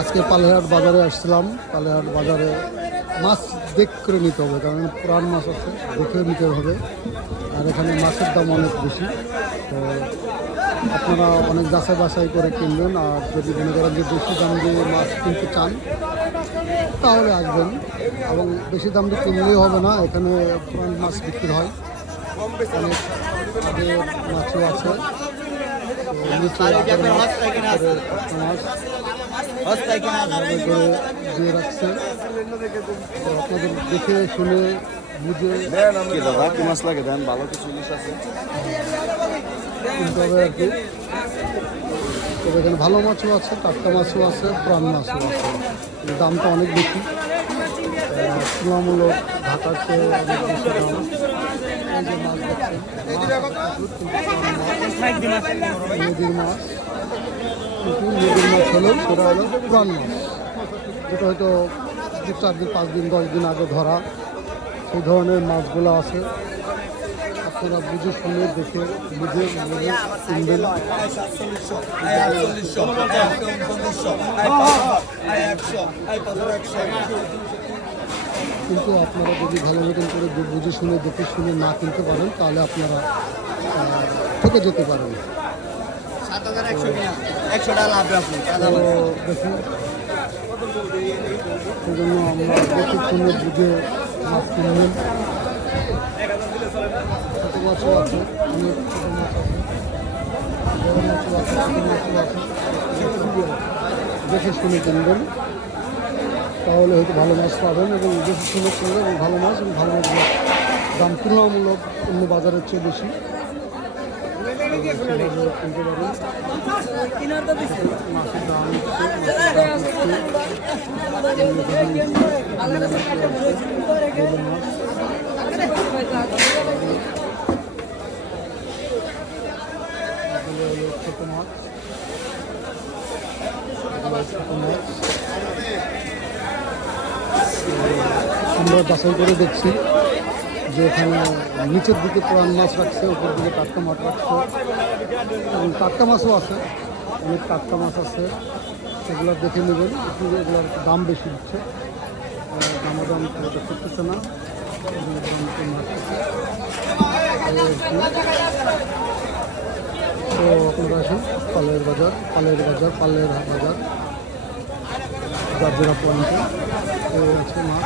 আজকে পালেহাট বাজারে আসছিলাম। পালেহাট বাজারে মাছ দেখ করে নিতে হবে, কারণ পুরান মাছ আছে, দেখে নিতে হবে। আর এখানে মাছের দাম অনেক বেশি, তো আপনারা অনেক যাচাই বাছাই করে কিনবেন। আর যদি মনে করেন যে বেশি দাম দিয়ে মাছ কিনতে চান তাহলে আসবেন, এবং বেশি দাম দিয়ে কিনলেই হবে না, এখানে পুরান মাছ বিক্রি হয়, অনেক আগের মাছও আছে। নিচে মাছ দিয়ে রাখছে, তো আপনাদের দেখে শুনে বুঝে দাদা কি মাছ লাগে দেন, ভালো কিছু জিনিস আছে কিনতে হবে আর কি। তবে এখানে ভালো মাছও আছে, টাটকা মাছও আছে, প্রাণ মাছও আছে। দামটা অনেক বেশি, তুলনামূলক ঢাকার চেয়ে অনেক বেশি দাম। এই যে মাছ দেখছেন, নদীর মাছ, কিন্তু নদীর মাছ হলেও সেটা হলো প্রাণ মাছ, যেটা হয়তো 4 দিন 5 দিন 10 দিন আগে ধরা, সেই ধরনের মাছগুলো আছে। আপনারা বুঝে শুনে দেখে বুঝে কিনবেন। কিন্তু আপনারা যদি ভালো মতন করে বুঝে শুনে দেখে শুনে না কিনতে পারেন তাহলে আপনারা ঠকে যেতে পারেন। দেখি সেই জন্য আমরা দেখে শুনে বুঝে মাছ কিনবেন। ছোটো মাছও আছে, অনেক ছোটো মাছ আছে, বড় মাছও আছে, ছোটো মাছও আছে। দেখে শুনে কিনবেন, তাহলে হয়তো ভালো মাছ পাবেন, এবং দেখে শুনে কিনলে এবং ভালো মাছ, এবং ভালো মাছগুলো দাম তুলনামূলক অন্য বাজারের চেয়ে বেশি কিনতে পারেন। মাছের দাম ছোট মাছ, আমরা বাছাই করে দেখছি যে এখানে নিচের দিকে পুরান মাছ রাখছে, উপর দিকে টাটকা মাছ রাখছে, এবং টাটকা মাছও আছে, অনেক টাটকা মাছ আছে, সেগুলো দেখে নেবেন। একটু এগুলোর দাম বেশি দিচ্ছে, দামাদাম করতেছে না, তো আপনারা আসুন পালের বাজার, পালের বাজার জারজেরা পয়েন্টে হচ্ছে মাছ।